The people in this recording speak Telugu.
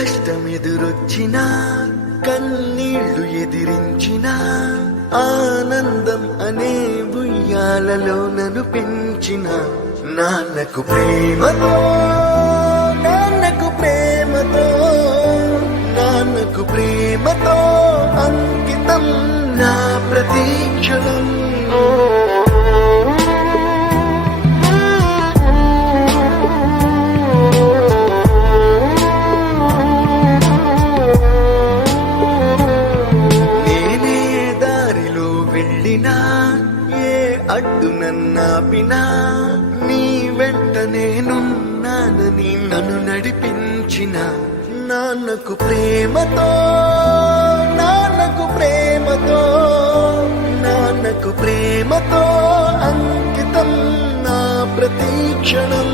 కష్టమెదురొచ్చినా కన్నీళ్లు ఎదిరించినా ఆనందం అనే ఉయ్యాలలో నన్ను పెంచిన నాన్నకు ప్రేమతో నాన్నకు ప్రేమతో నాన్నకు ప్రేమతో అంకితం నా ప్రతీక్షణం. ఏ అడ్డు నన్నాపినా నీ వెంట నేనున్నానని నన్ను నడిపించిన నాన్నకు ప్రేమతో నాన్నకు ప్రేమతో నాన్నకు ప్రేమతో అంకితం నా ప్రతీక్షణం.